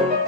thank you